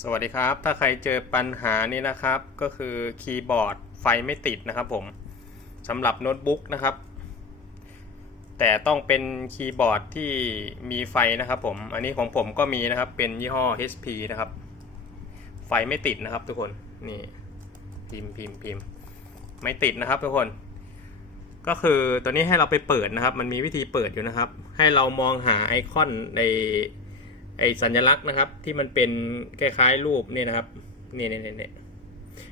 สวัสดีครับ ถ้าใครเจอปัญหานี้นะครับ ก็คือคีย์บอร์ดไฟไม่ติดนะครับผมสำหรับโน้ตบุ๊กนะครับ แต่ต้องเป็นคีย์บอร์ดที่มีไฟนะครับผม อันนี้ของผมก็มีนะครับ เป็นยี่ห้อ HP นะครับ ไฟไม่ติดนะครับทุกคน นี่พิมพ์พิมพ์พิมพ์ไม่ติดนะครับทุกคน ก็คือตัวนี้ให้เราไปเปิดนะครับ มันมีวิธีเปิดอยู่นะครับ ให้เรามองหาไอคอนใน ไอสัญลักษณ์นะครับ ที่มันเป็นคล้ายๆรูปนี่นะครับนี่นี่นี่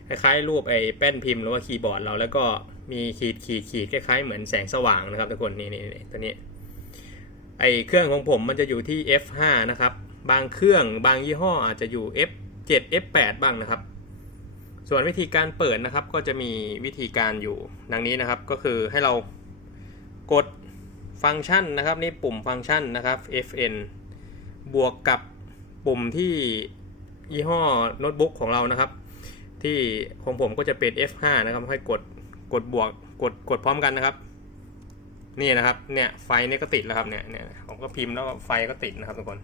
คล้ายๆรูปไอแป้นพิมพ์หรือว่าคีย์บอร์ดเราแล้วก็มีขีดขีดขีดคล้ายๆเหมือนแสงสว่างนะครับทุกคนนี่นี่ตัวนี้ไอเครื่องของผมมันจะอยู่ที่ F5 นะครับบางเครื่องบางยี่ห้ออาจจะอยู่ F7 F8 บ้างนะครับ ส่วนวิธีการเปิดนะครับก็จะมีวิธีการอยู่ดังนี้นะครับ ก็คือให้เรากดฟังก์ชันนะครับนี่ปุ่มฟังก์ชันนะครับ fn บวกกับปุ่มที่ยี่ห้อโน้ตบุ๊กของเรานะครับ ที่ของผมก็จะเป็น F5 นะครับให้กดกดบวกกดกดพร้อมกันนะครับ นี่นะครับเนี่ยไฟนี่ก็ติดแล้วครับเนี่ยเนี่ยผมก็พิมพ์แล้วไฟก็ติดนะครับทุกคน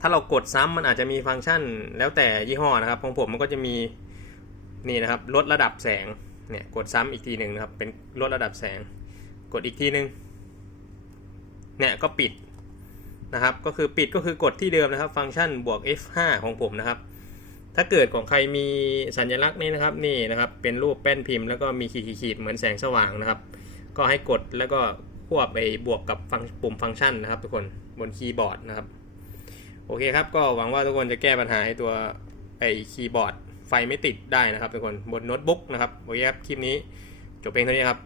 ถ้าเรากดซ้ำมันอาจจะมีฟังก์ชันแล้วแต่ยี่ห้อนะครับของผมมันก็จะมีนี่นะครับลดระดับแสงเนี่ยกดซ้ำอีกทีหนึ่งนะครับเป็นลดระดับแสง กดอีกทีหนึ่งเนี่ยก็ปิด นะครับก็คือปิดก็คือกดที่เดิมนะครับ ฟังก์ชันบวก F5 ของผมนะครับ ถ้าเกิดของใครมีสัญลักษณ์นี้นะครับนี่นะครับเป็นรูปแป้นพิมพ์แล้วก็มีขีดๆเหมือนแสงสว่างนะครับ ก็ให้กดแล้วก็ควบไปบวกกับฟังปุ่มฟังก์ชันนะครับ ทุกคนบนคีย์บอร์ดนะครับโอเคครับก็หวังว่าทุกคนจะแก้ปัญหาให้ตัวไอคีย์บอร์ดไฟไม่ติดได้นะครับทุกคนบนโน้ตบุ๊กนะครับโอเคครับคลิปนี้จบเพียงเท่านี้ครับ